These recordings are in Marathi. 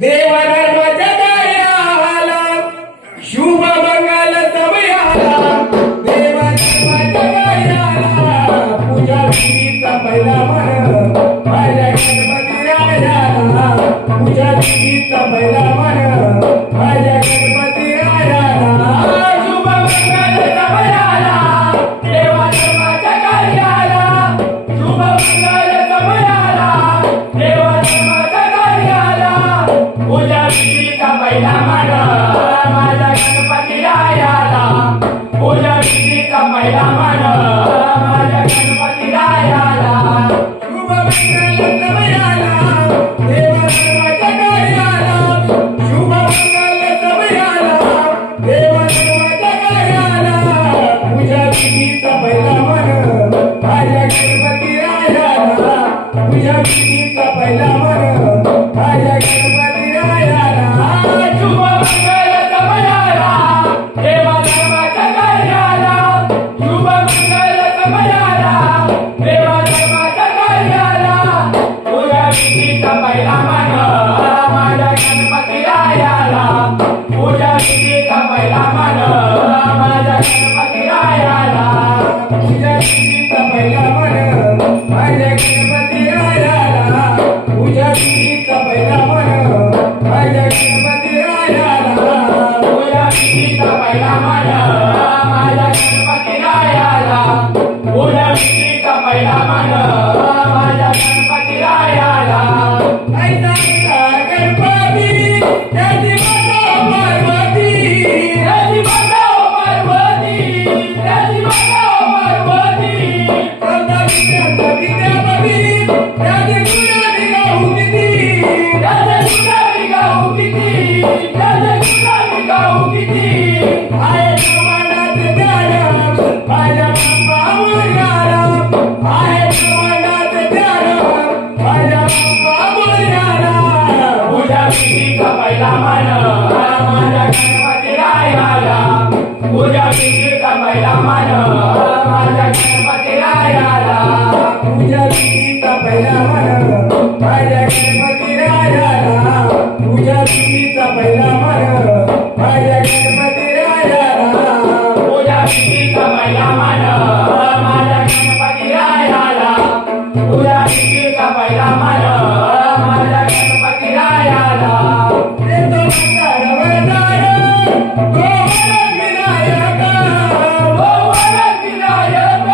देवधर्माच्या कार्याला शुभ मंगल समयाला देवधर्माच्या कार्याला पूजा विधीचा पहिला मन माझ्या गणपती रायाला पूजा विधीचा पहिला मन माझ्या गणपती रायाला शुभ मंगल समयाला देवधर्माच्या कार्याला शुभ मंगल समयाला देवधर्माच्या कार्याला पूजा विधीचा पहिला मन माझ्या गणपती रायाला पूजा विधीचा पहिला मन माझ्या गणपती रायाला शुभ मंगल समयाला देवधर्माच्या कार्याला शुभ मंगल समयाला देवधर्माच्या कार्याला पूजा विधीचा पहिला मन माझ्या गणपती रायाला पूजा विधीचा पहिला मन माझ्या गणपती रायाला शुभ मंगल समयाला देवधर्माच्या कार्याला शुभ मंगल समयाला देवधर्माच्या कार्याला पूजा विधीचा पहिला मन माझ्या गणपती रायाला पूजा विधीचा पहिला मन माझ्या गणपती रायाला पूजा विधीचा पहिला मन माझ्या गणपती रायाला पूजा विधीचा पहिला मन माझ्या गणपती रायाला पूजा विधीचा पहिला मन माझ्या गणपती रायाला पूजा विधीचा पहिला मन माझ्या गणपती रायाला गणपती त्याची माता पार्वती त्याची माता पार्वती त्याची माता पार्वती गणपती त्याची गुणाने गाऊ किती त्याचे गुणाने गाऊ किती त्याचे गुणाने गाऊ किती आहे मनात ध्यान माझ्या बाप्पा मुरगारा आहे मनात ध्यान माझ्या बाप्पा मुरगारा पूजा विधीचा पहिला मन माझ्या गणपती रायाला पूजा विधीचा पहिला मन माझ्या गणपती रायाला पूजा विधीचा पहिला मन माझ्या गणपती रायाला पूजा विधीचा पहिला मन माझ्या गणपती रायाला पूजा विधीचा पहिला मन माझ्या गणपती रायाला पूजा विधीचा पहिला मन माझ्या गणपती रायाला देतो मंगळ वरदान गोवरद विनायक गोवरद विनायक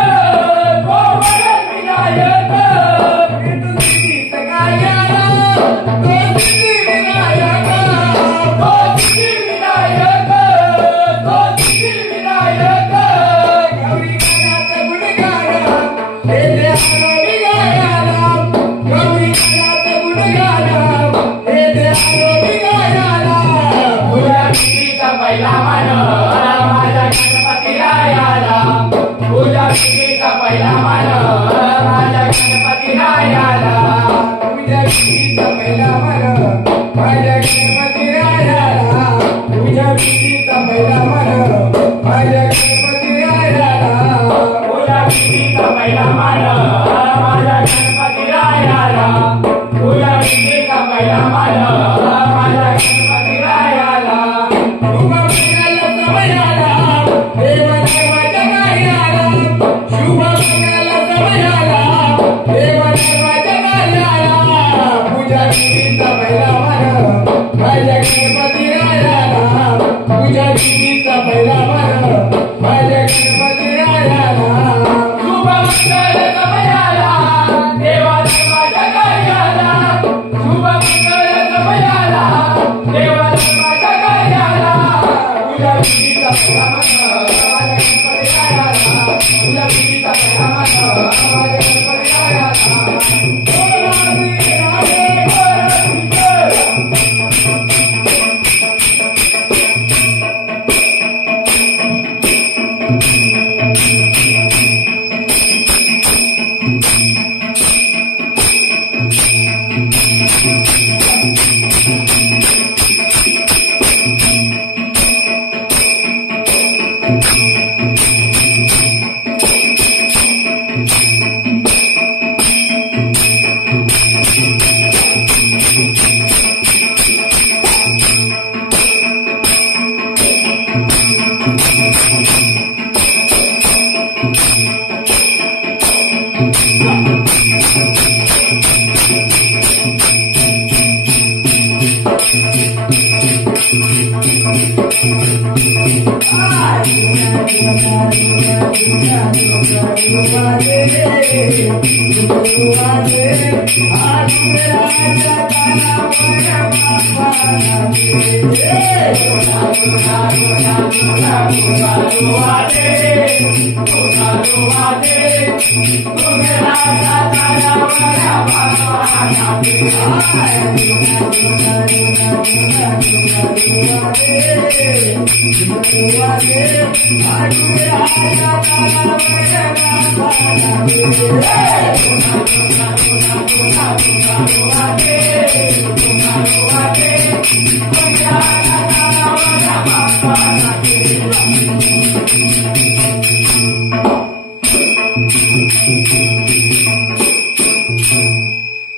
गोवरद विनायक देतो सिद्धीच कार्याला तो सिद्धी विनायक तो सिद्धी विनायक तो सिद्धी विनायक गौरी गणात गुणगान हे देवाला विनायकाला गौरी गणात गुणगान हे देवाला विनायकाला पूजा विधीचा पहिला मन माझ्या गणपती रायाला पूजा विधीचा पहिला मन माझ्या गणपती रायाला पूजा विधीचा पहिला मन माझ्या गणपती रायाला पूजा विधीचा पहिला मन माझ्या गणपती रायाला पूजा विधीचा पहिला मन माझ्या गणपती रायाला पूजा विधीचा पहिला मन माझ्या गणपती रायाला शुभ मंगल समयाला देवधर्माच्या कार्याला शुभ मंगल समयाला देवधर्माच्या कार्याला पूजा विधीचा पहिला मन माझ्या गणपती रायाला पूजा विधीचा पहिला मन माझ्या गणपती रायाला शुभ मंगल समयाला देवधर्माच्या कार्याला शुभ मंगल समयाला देवधर्माच्या कार्याला पूजा विधीचा पहिला मन माझ्या गणपती रायाला पूजा विधीचा पहिला मन माझ्या गणपती